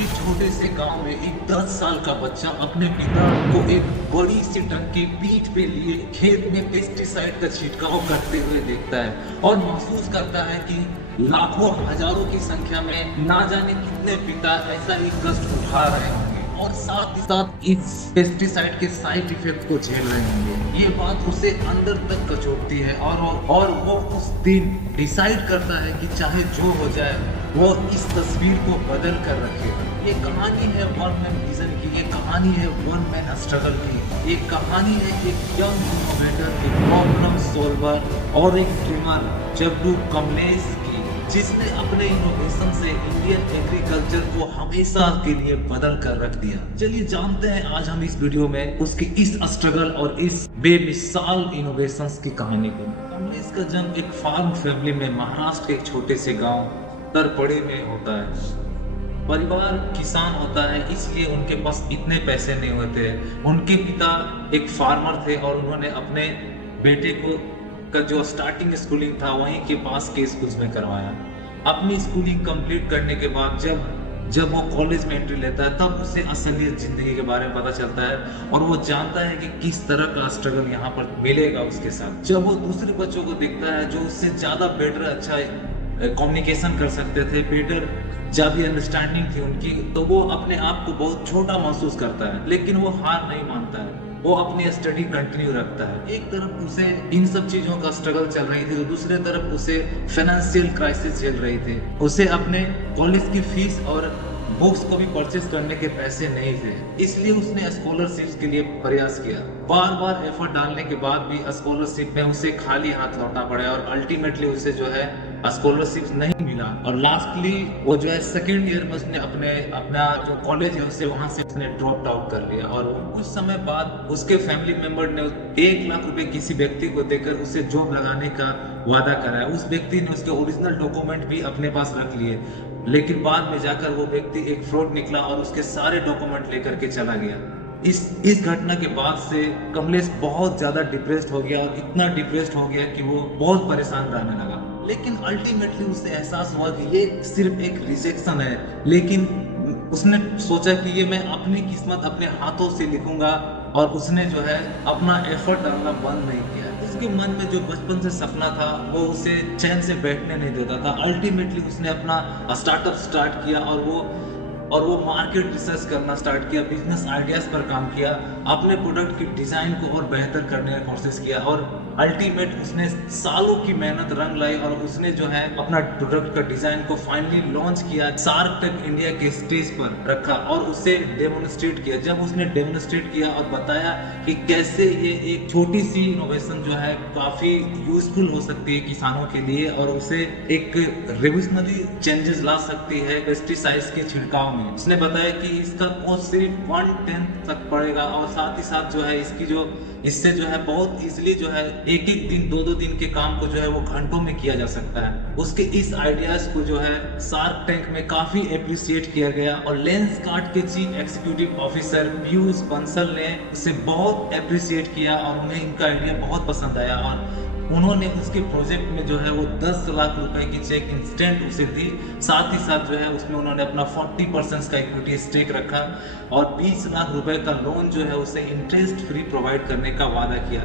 के छोटे से गांव में एक 10 साल का बच्चा अपने पिता को एक बड़ी सी टंकी पीठ पे लिए खेत में पेस्टिसाइड का छिड़काव करते हुए देखता है और महसूस करता है कि लाखों हजारों की संख्या में ना जाने कितने पिता ऐसा ही कष्ट उठा रहे होंगे और साथ ही साथ इस पेस्टिसाइड के साइड इफेक्ट को झेल रहे होंगे। ये बात उसे अंदर तक कचोटती है और वो उस दिन डिसाइड करता है कि चाहे जो हो जाए वो इस तस्वीर को बदल कर रखेगा। ये कहानी है वन मैन विजन की, ये कहानी है वन मैन स्ट्रगल की, ये कहानी है एक यंग इनोवेटर, एक प्रॉब्लम सॉल्वर और एक ड्रीमर जगडू कमलेश की, जिसने अपने इनोवेशन से इंडियन एग्रीकल्चर को हमेशा के लिए बदल कर रख दिया। चलिए जानते हैं आज हम इस वीडियो में उसकी इस स्ट्रगल और इस बेमिसाल इनोवेशंस की कहानी को। कमलेश का जन्म एक फार्म फैमिली में महाराष्ट्र के एक छोटे से गांव तरपड़े में होता है। परिवार किसान होता है, इसलिए उनके पास इतने पैसे नहीं होते। उनके पिता एक फार्मर थे और उन्होंने अपने बेटे को का जो स्टार्टिंग स्कूलिंग था वहीं के पास के स्कूल्स में करवाया। अपनी स्कूलिंग कंप्लीट करने के बाद जब वो कॉलेज में एंट्री लेता है तब उसे असलियत जिंदगी के बारे में पता चलता है और वो जानता है कि किस तरह का स्ट्रगल यहाँ पर मिलेगा उसके साथ। जब वो दूसरे बच्चों को देखता है जो उससे ज्यादा बेटर अच्छा कम्युनिकेशन कर सकते थे, बेटर ज्यादा अंडरस्टैंडिंग थी उनकी, तो वो अपने आप को बहुत छोटा महसूस करता है। लेकिन वो हार नहीं मानता है, वो अपनी स्टडी कंटिन्यू रखता है। एक तरफ उसे इन सब चीजों का स्ट्रगल चल रही थी तो दूसरे तरफ उसे फाइनेंशियल क्राइसिस झेल रही थी। उसे अपने कॉलेज की फीस और बुक्स को भी परचेस करने के पैसे नहीं थे, इसलिए उसने स्कॉलरशिप्स के लिए प्रयास किया। बार बार एफर्ट डालने के बाद भी स्कॉलरशिप में उसे खाली हाथ लौटना पड़ा और अल्टीमेटली उसे जो है स्कॉलरशिप नहीं मिला और लास्टली वो जो है सेकेंड ईयर में उसने अपना जो कॉलेज है उसे वहां से उसने ड्रॉप आउट कर लिया। और कुछ समय बाद उसके फैमिली मेंबर ने 1 लाख रुपए किसी व्यक्ति को देकर उसे जॉब लगाने का वादा कराया। उस व्यक्ति ने उसके ओरिजिनल डॉक्यूमेंट भी अपने पास रख लिए, लेकिन बाद में जाकर वो व्यक्ति एक फ्रॉड निकला और उसके सारे डॉक्यूमेंट लेकर के चला गया। इस घटना के बाद से कमलेश बहुत ज्यादा डिप्रेस्ड हो गया और इतना डिप्रेस्ड हो गया कि वो बहुत परेशान रहने लगा। लेकिन अल्टीमेटली उसे एहसास हुआ कि ये सिर्फ एक रिजेक्शन है, लेकिन उसने सोचा कि ये मैं अपनी किस्मत अपने हाथों से लिखूंगा और उसने जो है अपना एफर्ट डालना बंद नहीं किया। उसके मन में जो बचपन से सपना था वो उसे चैन से बैठने नहीं देता था। अल्टीमेटली उसने अपना स्टार्टअप स्टार्ट किया और वो मार्केट रिसर्च करना स्टार्ट किया, बिजनेस आइडियाज पर काम किया, अपने प्रोडक्ट की डिजाइन को और बेहतर करने का कोशिश किया और अल्टीमेट उसने सालों की मेहनत रंग लाई और उसने जो है अपना प्रोडक्ट का डिजाइन को फाइनली लॉन्च किया, शार्क टैंक इंडिया के स्टेज पर रखा और उसे डेमोन्स्ट्रेट किया। जब उसने डेमोन्स्ट्रेट किया और बताया कि कैसे ये एक छोटी सी इनोवेशन जो है काफी यूजफुल हो सकती है किसानों के लिए और उसे एक रेवोल्यूशनरी चेंजेस ला सकती है पेस्टिसाइड्स के छिड़काव में। उसने बताया कि इसका कॉस्ट सिर्फ 1/10 तक पड़ेगा और साथ ही साथ जो है इससे जो है बहुत इजीली जो है एक दिन 2 दिन के काम को जो है वो घंटों में किया जा सकता है। उसके इस आइडियाज को जो है शार्क टैंक में काफी अप्रिशिएट किया गया और लेंसकार्ट के chief executive officer Piyush Bansal ने उसे बहुत अप्रिशिएट किया और उन्हें इनका आइडिया बहुत पसंद आया और उन्होंने उसके प्रोजेक्ट में जो है वो 10 लाख रुपए की चेक इंस्टेंट उसे दी। साथ ही साथ जो है उसमें उन्होंने अपना 40% का इक्विटी स्टेक रखा और 20 लाख रुपए का लोन जो है उसे इंटरेस्ट फ्री प्रोवाइड करने का वादा किया।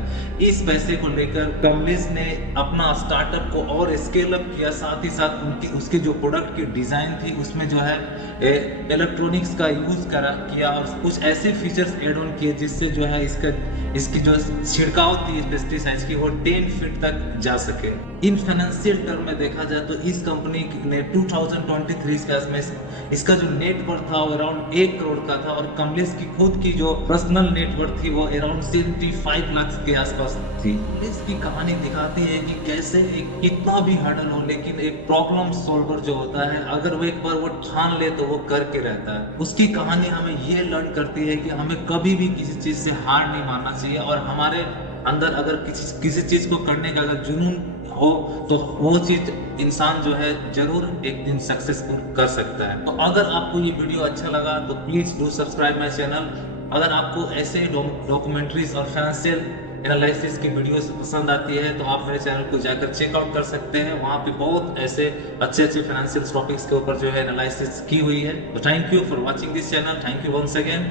इस पैसे को लेकर कमलेश ने अपना स्टार्टअप को और स्केल अप किया। साथ ही साथ उसके जो प्रोडक्ट की डिजाइन थी उसमें जो है इलेक्ट्रॉनिक्स का यूज किया और कुछ ऐसे फीचर्स एड ऑन किए जिससे जो है इसकी जो छिड़काव थी पेस्टिसाइड्स की वो 10 फीट तक जा सके। इन फाइनेंशियल टर्म में देखा जाए तो इस कंपनी ने 2023 के आसपास इसका जो नेटवर्थ था वो अराउंड 1 करोड़ का था और कमलेश की खुद की जो पर्सनल नेटवर्थ थी वो अराउंड 75 लाख के आसपास थी। कमलेश की कहानी दिखाती है कि कैसे कितना भी हर्डल हो लेकिन एक प्रॉब्लम सॉल्वर जो होता है अगर वो एक बार वो ठान ले तो वो करके रहता है। उसकी कहानी हमें ये लर्न करती है कि हमें कभी भी किसी चीज से हार नहीं मानना चाहिए और हमारे अंदर अगर किसी चीज को करने का अगर जुनून हो तो वो चीज इंसान जो है जरूर एक दिन सक्सेसफुल कर सकता है। तो अगर आपको ये वीडियो अच्छा लगा तो please do subscribe my channel. अगर आपको ऐसे डॉक्यूमेंट्रीज और फाइनेंशियल एनालिसिस की वीडियोस पसंद आती है तो आप मेरे चैनल को जाकर चेकआउट कर सकते हैं। वहाँ पे बहुत ऐसे अच्छे अच्छे फाइनेंशियल टॉपिक्स के ऊपर जो है एनालिसिस की हुई है। तो thank you for watching this channel, thank you once again.